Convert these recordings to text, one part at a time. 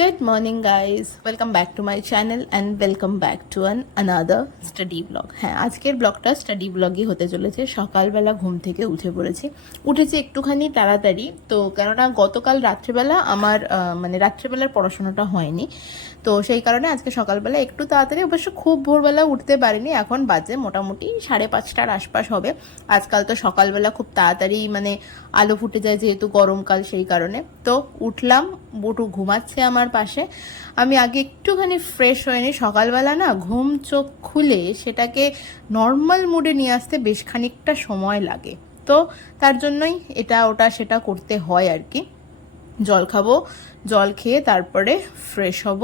Good morning guys, welcome back to my channel and welcome back to another study vlog। হ্যাঁ, আজকের ব্লগটা study ব্লগই হতে চলেছে। সকালবেলা ঘুম থেকে উঠেছি একটুখানি তাড়াতাড়ি, তো কেননা গতকাল রাত্রিবেলা আমার রাত্রিবেলার পড়াশোনাটা হয়নি, তো সেই কারণে আজকে সকালবেলা একটু তাড়াতাড়ি, অবশ্য খুব ভোরবেলা উঠতে পারিনি। এখন বাজে মোটামুটি 5:30টার আশপাশ হবে। আজকাল তো সকালবেলা খুব তাড়াতাড়ি আলো ফুটে যায়, যেহেতু গরমকাল, সেই কারণে তো উঠলাম। বুটু ঘুমাচ্ছে আমার পাশে। আমি আগে একটুখানি ফ্রেশ হয়নি। সকালবেলা না ঘুম চোখ খুলে সেটাকে নর্মাল মুডে নিয়ে আসতে বেশ খানিকটা সময় লাগে, তো তার জন্যই এটা ওটা সেটা করতে হয় আর কি। জল খাবো, জল খেয়ে তারপরে ফ্রেশ হব,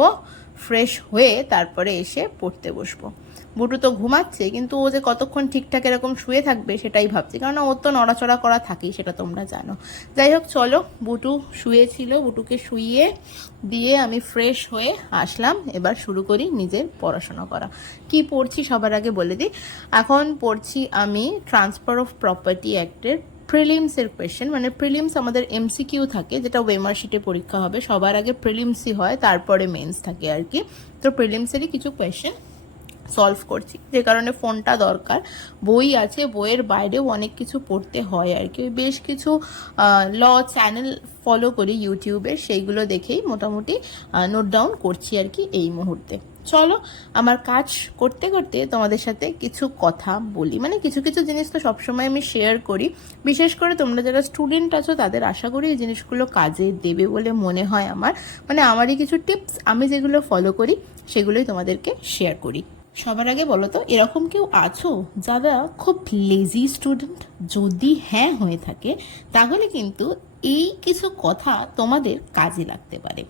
ফ্রেশ হয়ে তারপরে এসে পড়তে বসবো। বুটু তো ঘুমাচ্ছে, কিন্তু ও যে কতক্ষণ ঠিকঠাক এরকম শুয়ে থাকবে সেটাই ভাবছি, কারণ ওর তো নড়াচড়া করা থাকেই, সেটা তোমরা জানো। যাই হোক, চলো, বুটু শুয়েছিল, বুটুকে শুইয়ে দিয়ে আমি ফ্রেশ হয়ে আসলাম। এবার শুরু করি নিজের পড়াশোনা করা। কি পড়ছি সবার আগে বলে দিই। এখন পড়ছি আমি ট্রান্সফার অফ প্রপার্টি অ্যাক্টের প্রিলিমসের কোয়েশ্চেন। প্রিলিমস আমাদের এমসিকিউ থাকে, যেটা ওয়েমার শিটে পরীক্ষা হবে। সবার আগে প্রিলিমসই হয়, তারপরে মেন্স থাকে আর কি। তো প্রিলিমসেরই কিছু কোয়েশ্চেন সলভ করছি, যে কারণে ফোনটা দরকার। বই আছে, বইয়ের বাইরেও অনেক কিছু পড়তে হয় আর কি। বেশ কিছু ল চ্যানেল ফলো করি ইউটিউবে, সেইগুলো দেখেই মোটামুটি নোট ডাউন করছি আর কি এই মুহূর্তে। চলো, আমার কাজ করতে করতে তোমাদের সাথে কিছু কথা বলি। কিছু কিছু জিনিস তো সবসময় আমি শেয়ার করি, বিশেষ করে তোমরা যারা স্টুডেন্ট আছো তাদের আশা করি এই জিনিসগুলো কাজে দেবে বলে মনে হয় আমার। আমারই কিছু টিপস, আমি যেগুলো ফলো করি সেগুলোই তোমাদেরকে শেয়ার করি। সবার আগে বলো তো, এরকম কেউ আছো যারা খুব লেজি স্টুডেন্ট? যদি হ্যাঁ হয়ে থাকে, তাহলে কিন্তু এই কিছু কথা তোমাদের কাজে লাগতে পারে।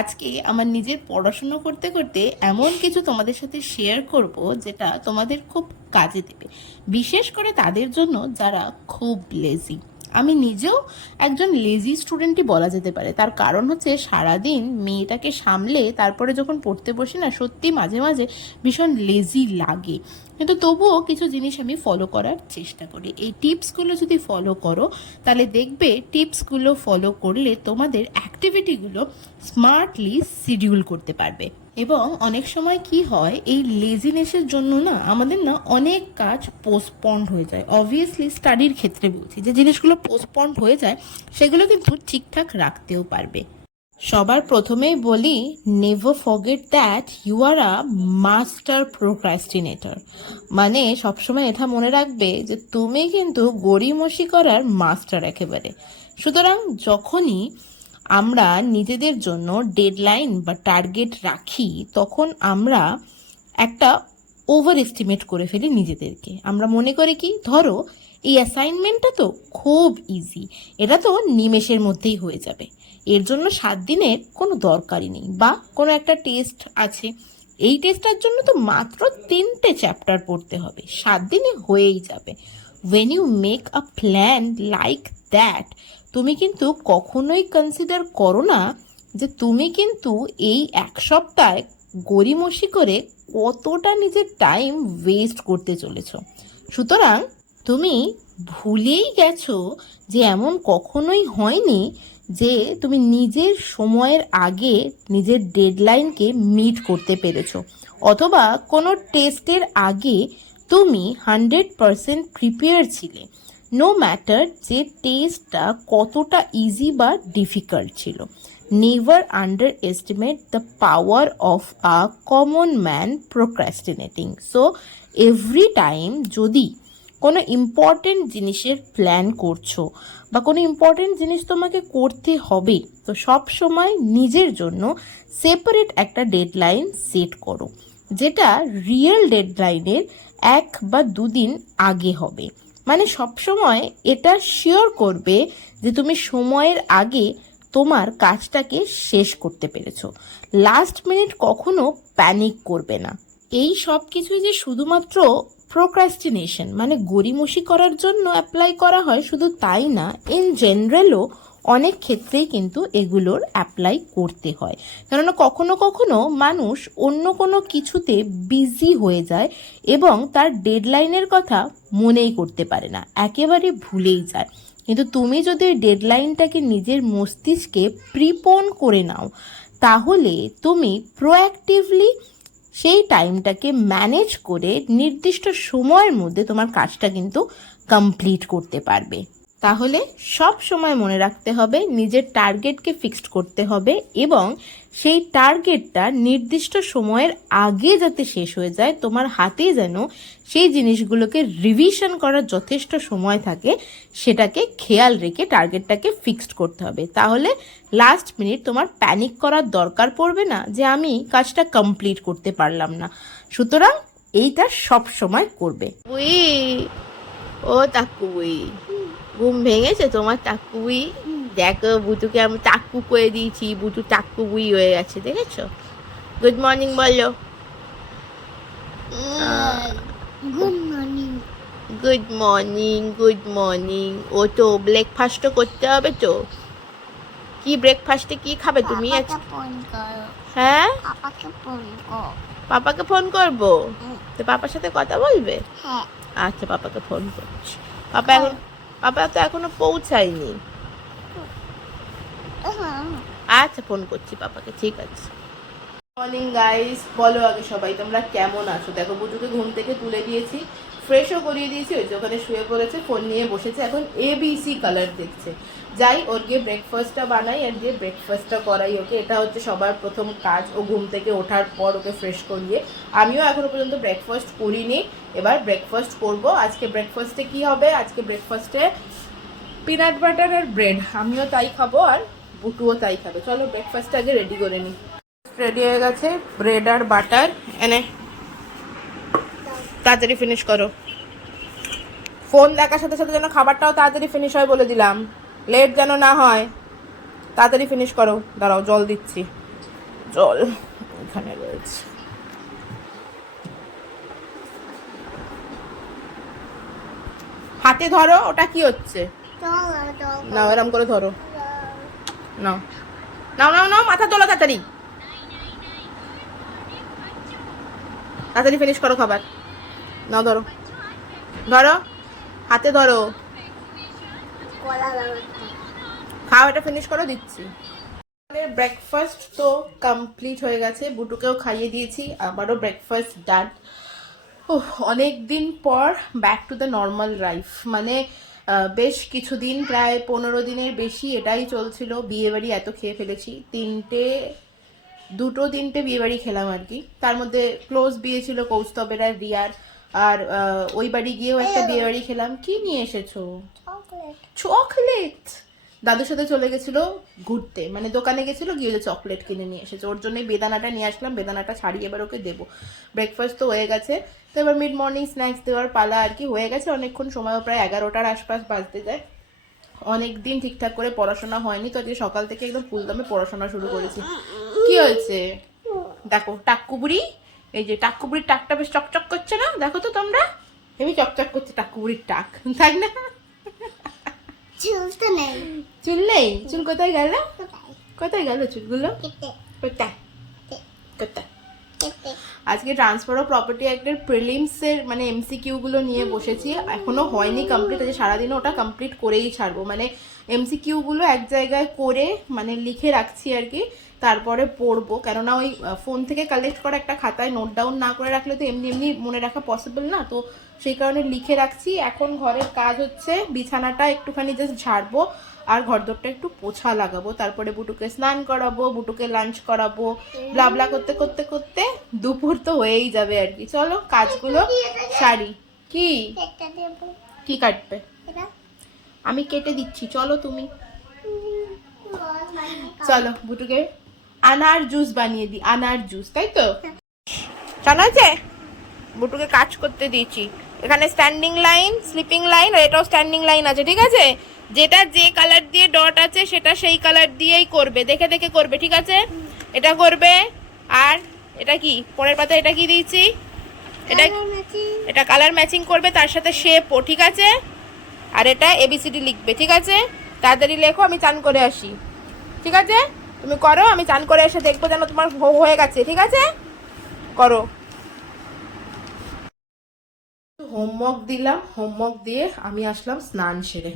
আজকে আমার নিজের পড়াশুনো করতে করতে এমন কিছু তোমাদের সাথে শেয়ার করব, যেটা তোমাদের খুব কাজে দেবে, বিশেষ করে তাদের জন্য যারা খুব লেজি। আমি নিজেও একজন লেজি স্টুডেন্টই বলা যেতে পারে। তার কারণ হচ্ছে, সারাদিন মেয়েটাকে সামলে তারপরে যখন পড়তে বসি না, সত্যি মাঝে মাঝে ভীষণ লেজি লাগে, কিন্তু তবুও কিছু জিনিস আমি ফলো করার চেষ্টা করি। এই টিপসগুলো যদি ফলো করো, তাহলে দেখবে টিপসগুলো ফলো করলে তোমাদের অ্যাক্টিভিটিগুলো স্মার্টলি শিডিউল করতে পারবে। এবং অনেক সময় কি হয়, এই লেজিনেসের জন্য না আমাদের অনেক কাজ পোস্টপন্ড হয়ে যায়। অবভিয়াসলি স্টাডির ক্ষেত্রে বলছি, যে জিনিসগুলো পোস্টপন্ড হয়ে যায় সেগুলো কিন্তু ঠিকঠাক রাখতেও পারবে। সবার প্রথমেই বলি, never forget that you are a master procrastinator. সবসময় এটা মনে রাখবে যে তুমি কিন্তু গড়িমসি করার মাস্টার একেবারে। সুতরাং যখনই আমরা নিজেদের জন্য ডেডলাইন বা টার্গেট রাখি, তখন আমরা একটা ওভার এস্টিমেট করে ফেলি নিজেদেরকে। আমরা মনে করি কি, ধরো এই অ্যাসাইনমেন্টটা তো খুব ইজি, এটা তো নিমেষের মধ্যেই হয়ে যাবে, এর জন্য 7 দিনের কোনো দরকারই নেই। বা কোনো একটা টেস্ট আছে, এই টেস্টটার জন্য তো মাত্র 3টে চ্যাপ্টার পড়তে হবে, 7 দিনে হয়েই যাবে। When you make a plan like that, তুমি কিন্তু কখনোই কনসিডার করো না যে তুমি কিন্তু এই 1 সপ্তাহে গড়িমসি করে কতটা নিজের টাইম ওয়েস্ট করতে চলেছ। সুতরাং তুমি ভুলেই গেছো যে এমন কখনোই হয়নি যে তুমি নিজের সময়ের আগে নিজের ডেডলাইনকে মিট করতে পেরেছো, অথবা কোনো টেস্টের আগে তুমি 100% প্রিপেয়ার ছিলে, নো ম্যাটার যে টেস্টটা কতটা ইজি বা ডিফিকাল্ট ছিল। Never underestimate the power of a common man procrastinating. So every time যদি কোনো ইম্পর্টেন্ট জিনিসের প্ল্যান করছো বা কোনো ইম্পর্টেন্ট জিনিস তোমাকে করতে হবে, তো সব সময় নিজের জন্য সেপারেট একটা ডেডলাইন সেট করো, যেটা রিয়েল ডেডলাইনের 1 বা 2 দিন আগে হবে। সব সময় এটা শিওর করবে যে তুমি সময়ের আগে তোমার কাজটাকে শেষ করতে পেরেছো। লাস্ট মিনিট কখনো প্যানিক করবে না। এই সব কিছুই যে শুধুমাত্র প্রোক্রাস্টিনেশন গড়িমসি করার জন্য অ্যাপ্লাই করা হয় শুধু তাই না, ইন জেনারেলও অনেক ক্ষেত্রেই কিন্তু এগুলোর অ্যাপ্লাই করতে হয়। কেননা কখনো কখনো মানুষ অন্য কোনো কিছুতে বিজি হয়ে যায় এবং তার ডেডলাইনের কথা মনেই করতে পারে না, একেবারে ভুলেই যায়। কিন্তু তুমি যদি ওই ডেডলাইনটাকে নিজের মস্তিষ্কে প্রিপোন করে নাও, তাহলে তুমি প্রোঅ্যাক্টিভলি সেই টাইমটাকে ম্যানেজ করে নির্দিষ্ট সময়ের মধ্যে তোমার কাজটা কিন্তু কমপ্লিট করতে পারবে। তাহলে সব সময় মনে রাখতে হবে নিজের টার্গেটকে ফিক্সড করতে হবে এবং সেই টার্গেটটা নির্দিষ্ট সময়ের আগে যাতে শেষ হয়ে যায়, তোমার হাতে যেন সেই জিনিসগুলোকে রিভিশন করার যথেষ্ট সময় থাকে, সেটাকে খেয়াল রেখে টার্গেটটাকে ফিক্সড করতে হবে। তাহলে লাস্ট মিনিট তোমার প্যানিক করার দরকার পড়বে না যে আমি কাজটা কমপ্লিট করতে পারলাম না। সুতরাং এইটা সব সময় করবে। ও তাকুই, ঘুম ভেঙেছে তোমার টাকুই? দেখো বুটুকে আমি টাক্কু করে দিয়েছি, বুটু টাক্কু বুই হয়ে গেছে, দেখেছো? গুড মর্নিং বলো। Good morning. Good morning, good morning. ও তো ব্রেকফাস্টও করতে হবে তো। কি ব্রেকফাস্টে কি খাবে তুমি আজ? ফোন করো। হ্যাঁ, পাপাকে ফোন করো। পাপাকে ফোন করবো? তো পাপার সাথে কথা বলবে? হ্যাঁ। আচ্ছা, পাপাকে ফোন করছি। পাপা তো এখনো পৌঁছায়নি। আচ্ছা, ফোন করছি পাপাকে, ঠিক আছে। মর্নিং গাইস, বলো আগে সবাই তোমরা কেমন আছো? দেখো বুটুকে ঘুম থেকে তুলে দিয়েছি, ফ্রেশও করিয়ে দিয়েছি, ওই যে ওখানে শুয়ে পড়েছে, ফোন নিয়ে বসেছে, এখন ABC কালার দেখছে। যাই ওর গিয়ে ব্রেকফাস্টটা বানাই আর গিয়ে ব্রেকফাস্টটা করাই ওকে। এটা হচ্ছে সবার প্রথম কাজ, ও ঘুম থেকে ওঠার পর ওকে ফ্রেশ করিয়ে। আমিও এখনো পর্যন্ত ব্রেকফাস্ট করিনি, এবার ব্রেকফাস্ট করব। আজকে ব্রেকফাস্টে কি হবে? আজকে ব্রেকফাস্টে পিনাট বাটার আর ব্রেড, আমিও তাই খাবো আর বুটুও তাই খাবে। চলো ব্রেকফাস্ট আগে রেডি করে নিই। রেডি হয়ে গেছে, ব্রেড আর বাটার। এনে তাড়াতাড়ি ফিনিশ করো, ফোন দেখার সাথে সাথে যেন খাবারটাও তাড়াতাড়ি ফিনিশ হয় বলে দিলাম, লেট যেন না হয়। তাড়াতাড়ি ফিনিশ করো। দাঁড়াও, জল দিচ্ছি, জল এখানে রয়েছে। হাতে ধরো, ওটা কি হচ্ছে? নাও, এরম করে ধরো। নাও নাও নাও নাও, মাথা তোলো তাড়াতাড়ি, তাড়াতাড়ি ফিনিশ করো খাবার। নাও ধরো, ধরো, হাতে ধরো, খাও, এটা ফিনিশ করো, দিচ্ছি। ব্রেকফাস্ট তো কমপ্লিট হয়ে গেছে, বুটুকেও খাইয়ে দিয়েছি, আমারও ব্রেকফাস্ট ডান। অনেক দিন পর back to the normal life. মানে বেশ কিছুদিন, প্রায় 15 দিনের বেশি এটাই চলছিল। বিয়েবাড়ি এত খেয়ে ফেলেছি, দুটো তিনটে বিয়েবাড়ি খেলাম আর কি। তার মধ্যে ক্লোজ বিয়ে ছিল কৌস্তবের আর রিয়ার, আর ওই বাড়ি গিয়েও একটা বিয়েবাড়ি খেলাম। কি নিয়ে এসেছো? চকলেট। দাদুর সাথে চলে গেছিল ঘুরতে, মানে দোকানে গেছিল, গিয়ে চকলেট কিনে নিয়ে এসেছে। ওর জন্যই বেদানাটা নিয়ে আসলাম, বেদানাটা ছাড়িয়ে এবার ওকে দেবো। ব্রেকফাস্ট তো হয়ে গেছে, তো এবার মিড মর্নিং স্ন্যাক্স দেওয়ার পালা আর কি। হয়ে গেছে অনেকক্ষণ সময়, প্রায় 11টার আশপাশ বাজতে যায়। অনেক দিন ঠিকঠাক করে পড়াশোনা হয়নি, তো আজকে সকাল থেকে একদম ফুলদমে পড়াশোনা শুরু করেছি। কি হয়েছে? দেখো টাক্কুবুড়ি, এই যে টাক্কুবুড়ির টাকটা বেশ চকচক করছে না? দেখো তো তোমরা, হেবি চকচক করছে টাক্কুবুড়ির টাক, তাই না? চুল নেই। চুল নেই? চুল কোথায় গেল? কোথায় গেল চুলগুলো? কোথায় কোথায়? আজকে ট্রান্সফার অফ প্রপার্টি অ্যাক্টের প্রিলিমসের মানে MCQ গুলো নিয়ে বসেছি, এখনো হয়নি কমপ্লিট। আজকে সারাদিনও ওটা কমপ্লিট করেই ছাড়বো। মানে MCQ গুলো এক জায়গায় করে মানে লিখে রাখছি আর কি, তারপরে পড়বো। কেননা ওই ফোন থেকে কালেক্ট করা একটা খাতায় নোট ডাউন না করে রাখলে তো এমনি এমনি মনে রাখা পসিবল না, তো সেই কারণে লিখে রাখছি। এখন ঘরের কাজ হচ্ছে, বিছানাটা একটুখানি জাস্ট ঝাড়বো আর ঘরদোরটা একটু পোছা লাগাবো, তারপরে বুটুকে স্নান করাবো, বুটুকে লাঞ্চ করাবো, ব্লাবলা করতে করতে করতে দুপুর তো হয়েই যাবে আর কি। চলো কাজগুলো সারি। কি কি কাটবে? আমি কেটে দিচ্ছি, চলো তুমি। চলো বুটুকে আনার জুস বানিয়ে দিই, আনার জুস, তাই তো? জানা আছে, বুটুকে কাজ করতে দিয়েছি। এখানে স্ট্যান্ডিং লাইন, স্লিপিং লাইন, আর এটাও স্ট্যান্ডিং লাইন আছে, ঠিক আছে? যেটা যে কালার দিয়ে ডট আছে সেটা সেই কালার দিয়েই করবে, দেখে দেখে করবে, ঠিক আছে? এটা করবে। আর এটা কি পরের পাতা, এটা কি দিয়েছি? এটা কালার ম্যাচিং করবে, তার সাথে শেপও, ঠিক আছে? আর এটা ABCD লিখবে, ঠিক আছে? তাড়াতাড়ি লেখো, আমি চান করে আসি, ঠিক আছে? তুমি করো, আমি চান করে এসে দেখবো যেন তোমার হয়ে গেছে, ঠিক আছে? করো। হোমওয়ার্ক দিলাম, হোমওয়ার্ক দিয়ে আমি আসলাম স্নান সেরে।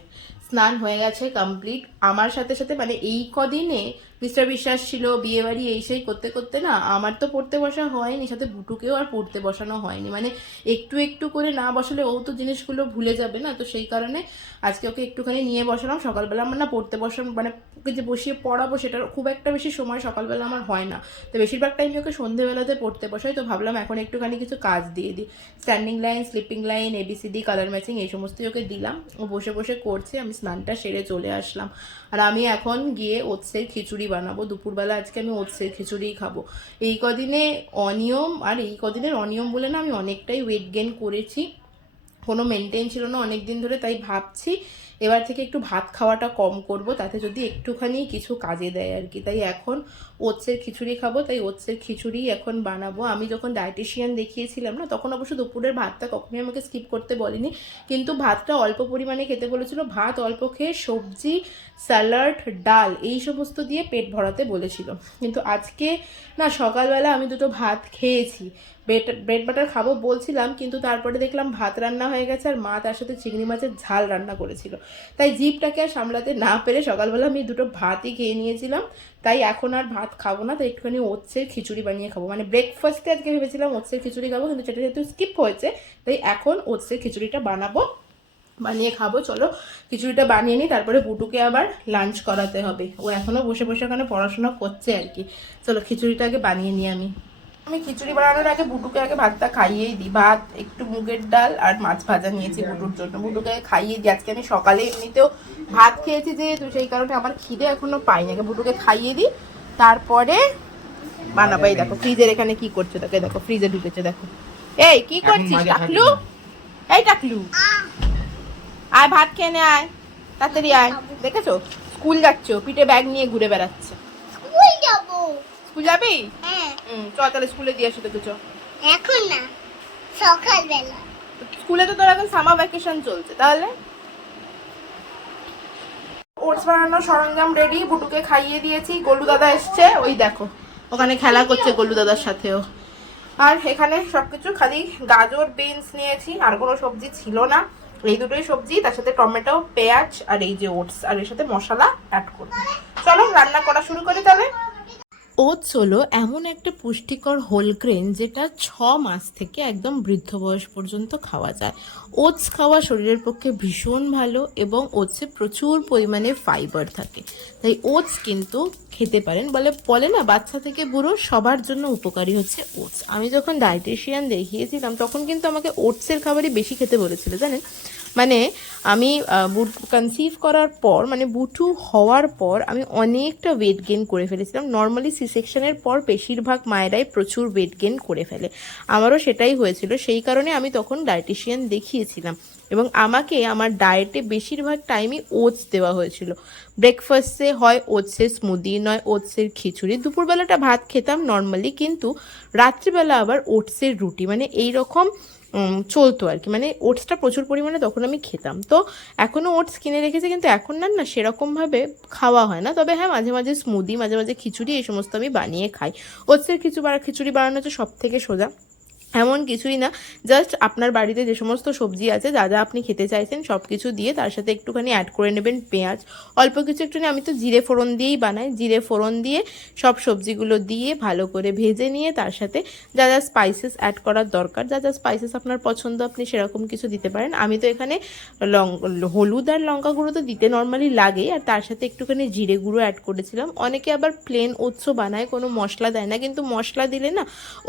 স্নান হয়ে গেছে কমপ্লিট। আমার সাথে সাথে মানে এই কদিনে মিস্টার বিশ্বাস ছিল, বিয়ে বাড়ি এই সেই করতে করতে না আমার তো পড়তে বসা হয়নি, সাথে বুটুকেও আর পড়তে বসানো হয়নি। মানে একটু একটু করে না বসালে ও তো জিনিসগুলো ভুলে যাবে না, তো সেই কারণে আজকে ওকে একটুখানি নিয়ে বসালাম। সকালবেলা আমার না পড়তে বসানো মানে ওকে যে বসিয়ে পড়াবো সেটার খুব একটা বেশি সময় সকালবেলা আমার হয় না, তো বেশিরভাগ টাইমে ওকে সন্ধেবেলাতে পড়তে বসাই। তো ভাবলাম এখন একটুখানি কিছু কাজ দিয়ে দিই, standing line, sleeping line, ABCD, colour matching এই সমস্তই ওকে দিলাম। ও বসে বসে করছে, আমি স্নানটা সেরে চলে আসলাম। আর আমি এখন গিয়ে ওটসের খিচুড়ি বানাবো। দুপুরবেলা আজকে আমি ওটসের খিচুড়িই খাবো। এই কদিনে অনিয়ম, আর এই কদিনের অনিয়ম বলে না আমি অনেকটাই ওয়েট গেইন করেছি, কোনো মেনটেন ছিল না অনেক দিন ধরে। তাই ভাবছি এবার থেকে একটু ভাত খাওয়াটা কম করব, তাতে যদি একটুখানি কিছু কাজে দেয় আর কি। তাই এখন ওটসের খিচুড়ি খাবো, তাই ওটসের খিচুড়ি এখন বানাবো। আমি যখন ডায়েটিশিয়ান দেখিয়েছিলাম না, তখন অবশ্য দুপুরের ভাতটা কখনোই আমাকে স্কিপ করতে বলেনি, কিন্তু ভাতটা অল্প পরিমাণে খেতে বলেছিল। ভাত অল্প খেয়ে সবজি, স্যালাড, ডাল এই সমস্ত দিয়ে পেট ভরাতে বলেছিল। কিন্তু আজকে না সকালবেলা আমি দুটো ভাত খেয়েছি, ব্রেড বাটার খাবো বলছিলাম, কিন্তু তারপরে দেখলাম ভাত রান্না হয়ে গেছে আর মা তার সাথে চিংড়ি মাছের ঝাল রান্না করেছিল। তাই জিভটাকে আর সামলাতে না পেরে সকালবেলা আমি দুটো ভাতই খেয়ে নিয়েছিলাম। তাই এখন আর ভাত খাবো না, তাই একটুখানি ওটসের খিচুড়ি বানিয়ে খাবো। মানে ব্রেকফাস্টে আজকে ভেবেছিলাম ওটসের খিচুড়ি খাবো, কিন্তু সেটা যেহেতু স্কিপ হয়েছে তাই এখন ওটসের খিচুড়িটা বানাবো, বানিয়ে খাবো। চলো খিচুড়িটা বানিয়ে নিই, তারপরে বুটুকে আবার লাঞ্চ করাতে হবে। ও এখনও বসে বসে ওখানে পড়াশোনা করছে আর কি। চলো খিচুড়িটা আগে বানিয়ে নিই। আমি খিচুড়ি বানানোর আগে বুটুকে আগে ভাতটা খাইয়েই দিই। ভাত, একটু মুগের ডাল আর মাছ ভাজা নিয়েছি বুটুর জন্য, বুটুকে খাইয়ে দিই। আজকে আমি সকালে এমনিতেও ভাত খেয়েছি যেহেতু, সেই কারণে আমার খিদে এখনো পাইনি। আগে বুটুকে খাইয়ে দিই, তারপরে বানাবো। এই দেখো ফ্রিজের এখানে কি করছে, তাকে দেখো ফ্রিজে ঢুকেছে, দেখো। এই কি করছিস টাকলু? এই টাকলু আয় ভাত খেয়ে নে, আয় তাড়াতাড়ি আয়। দেখেছো স্কুল যাচ্ছ, পিঠে ব্যাগ নিয়ে ঘুরে বেড়াচ্ছে। স্কুল যাব। স্কুল যাবি? হ্যাঁ। চল তাহলে স্কুলে দিয়ে আসি তোকে। চ এখন না, সকালবেলা। স্কুলে তো তোর এখন সামার ভ্যাকেশন চলছে, তাহলে ওটস বানানোর সরঞ্জাম রেডি। বুটুকে খাইয়ে দিয়েছি, গোলু দাদা এসছে, ওই দেখো ওখানে খেলা করছে গোলু দাদার সাথেও। আর এখানে সবকিছু খালি গাজর, বিনস নিয়েছি, আর কোনো সবজি ছিল না। এই দুটোই সবজি, তার সাথে টমেটো, পেঁয়াজ আর এই যে ওটস, আর এর সাথে মশলা অ্যাড করবো। চলো রান্না করা শুরু করি তাহলে। ওটস হলো এমন একটা পুষ্টিকর হোল গ্রেন যেটা 6 মাস থেকে একদম বৃদ্ধ বয়স পর্যন্ত খাওয়া যায়। ওটস খাওয়া শরীরের পক্ষে ভীষণ ভালো এবং ওটসে প্রচুর পরিমাণে ফাইবার থাকে, তাই ওটস কিন্তু খেতে পারেন। বলে না বাচ্চা থেকে বুড়ো সবার জন্য উপকারী হচ্ছে ওটস। আমি যখন ডায়েটিশিয়ান দেখিয়েছিলাম তখন কিন্তু আমাকে ওটসের খাবারই বেশি খেতে বলেছিল, জানেন। মানে আমি কনসিভ করার পর, মানে বুটু হওয়ার পর আমি অনেকটা ওয়েট গেইন করে ফেলেছিলাম। নর্মালি সি সেকশনের পর বেশিরভাগ মায়েরাই প্রচুর ওয়েট গেইন করে ফেলে, আমারও সেটাই হয়েছিল। সেই কারণে আমি তখন ডায়েটিশিয়ান দেখিয়েছিলাম এবং আমাকে আমার ডায়েটে বেশিরভাগ টাইমই ওটস দেওয়া হয়েছিল। ব্রেকফাস্টে হয় ওটসের স্মুদি, নয় ওটসের খিচুড়ি। দুপুরবেলাটা ভাত খেতাম নর্মালি, কিন্তু রাত্রিবেলা আবার ওটসের রুটি, মানে এই রকম চলতো আর কি। মানে ওটসটা প্রচুর পরিমাণে তখন আমি খেতাম। তো এখনও ওটস কিনে রেখেছি, কিন্তু এখন না সেরকমভাবে খাওয়া হয় না। তবে হ্যাঁ মাঝে মাঝে স্মুদি, মাঝে মাঝে খিচুড়ি এই সমস্ত আমি বানিয়ে খাই। ওটসের খিচুড়ি বানানো হচ্ছে সব থেকে সোজা, এমন কিছুই না। জাস্ট আপনার বাড়িতে যে সমস্ত সবজি আছে, যা যা আপনি খেতে চাইছেন সব কিছু দিয়ে তার সাথে একটুখানি অ্যাড করে নেবেন পেঁয়াজ, অল্প কিছু একটুখানি। আমি তো জিরে ফোড়ন দিয়েই বানাই, জিরে ফোড়ন দিয়ে সব সবজিগুলো দিয়ে ভালো করে ভেজে নিয়ে তার সাথে যা যা স্পাইসেস অ্যাড করার দরকার, যা যা স্পাইসেস আপনার পছন্দ আপনি সেরকম কিছু দিতে পারেন। আমি তো এখানে হলুদ আর লঙ্কা গুঁড়ো তো দিতে নর্মালি লাগেই, আর তার সাথে একটুখানি জিরে গুঁড়ো অ্যাড করেছিলাম। অনেকে আবার প্লেন ওটসও বানায়, কোনো মশলা দেয় না, কিন্তু মশলা দিলে না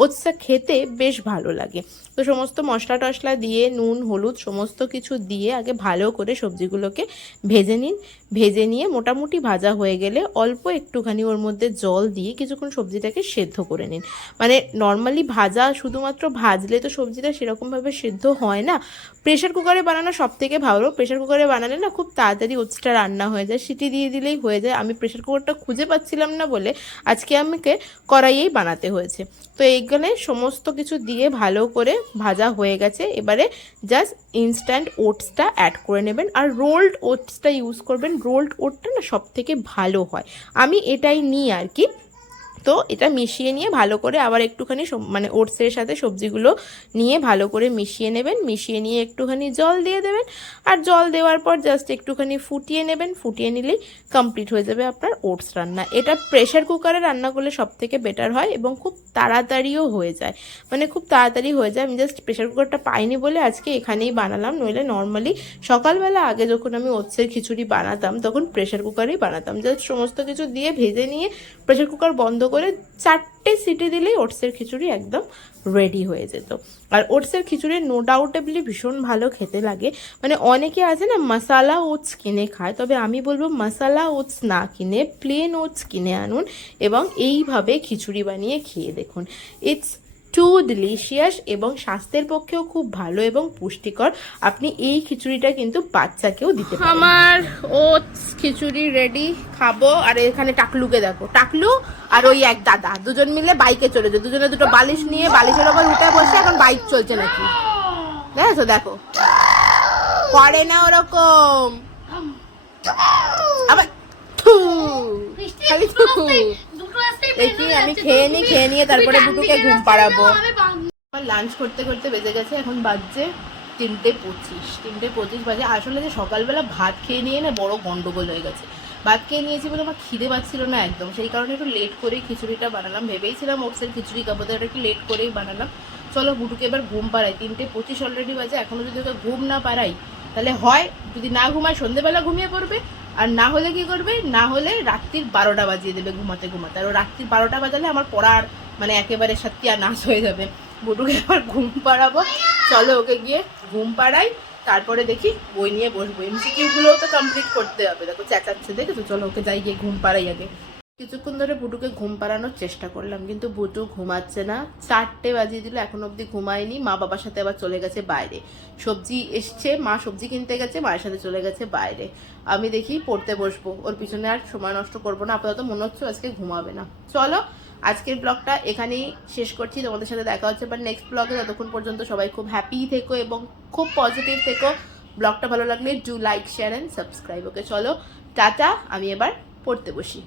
ওটসটা খেতে বেশ ভালো লাগে। তো সমস্ত মশলা টশলা দিয়ে, নুন হলুদ সমস্ত কিছু দিয়ে আগে ভালো করে সবজিগুলোকে ভেজে নিন। ভেজে নিয়ে মোটামুটি ভাজা হয়ে গেলে অল্প একটুখানি ওর মধ্যে জল দিয়ে কিছুক্ষণ সবজিটাকে সেদ্ধ করে নিন। মানে নর্মালি ভাজা, শুধুমাত্র ভাজলে তো সবজিটা সেরকমভাবে সেদ্ধ হয় না। প্রেশার কুকারে বানানো সব থেকে ভালো। প্রেশার কুকারে বানালে না খুব তাড়াতাড়ি ওটসটা রান্না হয়ে যায়, সিটি দিয়ে দিলেই হয়ে যায়। আমি প্রেশার কুকারটা খুঁজে পাচ্ছিলাম না বলে আজকে আমাকে কড়াইয়েই বানাতে হয়েছে। তো এইখানে সমস্ত কিছু দিয়ে ভালো করে ভাজা হয়ে গেছে। এবারে জাস্ট ইনস্ট্যান্ট ওটসটা অ্যাড করে নেবেন, আর রোল্ড ওটসটা ইউজ করবেন। রোল্ড ওটটা না সব থেকে ভালো হয়, আমি এটাই নিই আর কি। তো এটা মিশিয়ে নিয়ে ভালো করে আবার একটুখানি মানে ওটসের সাথে সবজিগুলো নিয়ে ভালো করে মিশিয়ে নেবেন। মিশিয়ে নিয়ে একটুখানি জল দিয়ে দেবেন, আর জল দেওয়ার পর জাস্ট একটুখানি ফুটিয়ে নেবেন। ফুটিয়ে নিলেই কমপ্লিট হয়ে যাবে আপনার ওটস রান্না। এটা প্রেশার কুকারে রান্না করলে সব থেকে বেটার হয় এবং খুব তাড়াতাড়িও হয়ে যায়, মানে খুব তাড়াতাড়ি হয়ে যায়। আমি জাস্ট প্রেশার কুকারটা পাইনি বলে আজকে এখানেই বানালাম, নইলে নর্মালি সকালবেলা আগে যখন আমি ওটসের খিচুড়ি বানাতাম তখন প্রেশার কুকারেই বানাতাম। জাস্ট সমস্ত কিছু দিয়ে ভেজে নিয়ে প্রেশার কুকার বন্ধ করে 4টে সিটি দিলেই ওটসের খিচুড়ি একদম রেডি হয়ে যেত। আর ওটসের খিচুড়ি নো ডাউটেবলি ভীষণ ভালো খেতে লাগে। মানে অনেকে আছে না মশালা ওটস কিনে খায়, তবে আমি বলবো মশালা ওটস না কিনে প্লেন ওটস কিনে আনুন এবং এইভাবে খিচুড়ি বানিয়ে খেয়ে দেখুন। ইটস টু ডিলিশিয়াস এবং স্বাস্থ্যের পক্ষেও খুব ভালো এবং পুষ্টিকর। আপনি এই খিচুড়িটা কিন্তু বাচ্চাকেও দিতে পারেন। আমার ওটস খিচুড়ি রেডি, খাবো। আর এখানে টাকলুকে দেখো, টাকলু আর ওই এক দাদা দুজন মিলে বাইকে চলেছে, দুজনে দুটো বালিশ নিয়ে বালিশের ওপর উঠে বসে এখন বাইক চলছে নাকি, দেখো দেখো করে না ওরকম। আবার খালি দেখি আমি খেয়ে নিয়ে তারপরে দুটোকে ঘুম পাড়াবো। আমার লাঞ্চ করতে করতে বেজে গেছে, এখন বাজছে 3:25 বাজে। আসলে যে সকালবেলা ভাত খেয়ে নিয়ে না বড় গন্ডগোল হয়ে গেছে। ভাত খেয়ে নিয়েছি বলে আমার খিদে পাচ্ছিল না একদম, সেই কারণে একটু লেট করেই খিচুড়িটা বানালাম। ভেবেইছিলাম ওটসের খিচুড়ি খাবো, তো এটা একটু লেট করেই বানালাম। চলো বুটুকে এবার ঘুম পাড়াই, 3:25 অলরেডি বাজে। এখনো যদি ওকে ঘুম না পাড়াই তাহলে হয় যদি না ঘুমায় সন্ধ্যেবেলা ঘুমিয়ে পড়বে, আর না হলে কি করবে, না হলে রাত্রির 12টা বাজিয়ে দেবে ঘুমাতে ঘুমাতে। আর রাত্রির 12টা বাজালে আমার পড়ার মানে একেবারে নাশ হয়ে যাবে। বুটুকে আবার ঘুম পাড়াবো, চলো ওকে গিয়ে ঘুম পাড়াই, তারপরে দেখি বই নিয়ে বসবো। এমসিকিউগুলোও তো কমপ্লিট করতে হবে, দেখো চেঁচাচ্ছে দেখেছো। চলো ওকে যাই গিয়ে ঘুম পাড়াই আগে। কিছুক্ষণ ধরে বুটুকে ঘুম পাড়ানোর চেষ্টা করলাম কিন্তু বুটু ঘুমাচ্ছে না। 4টে বাজিয়ে দিল, এখন অবধি ঘুমায়নি। মা বাবার সাথে আবার চলে গেছে বাইরে, সবজি এসছে, মা সবজি কিনতে গেছে, মায়ের সাথে চলে গেছে বাইরে। আমি দেখি পড়তে বসবো, ওর পিছনে আর সময় নষ্ট করবো না। আপাতত মনে হচ্ছে আজকে ঘুমাবে না। চলো আজকের ব্লগটা এখানেই শেষ করছি, তোমাদের সাথে দেখা হচ্ছে এবার নেক্সট ব্লগে। ততক্ষণ পর্যন্ত সবাই খুব হ্যাপি থেকো এবং খুব পজিটিভ থেকো। ব্লগটা ভালো লাগলে do like share and subscribe. Okay চলো টাটা, আমি এবার পড়তে বসি।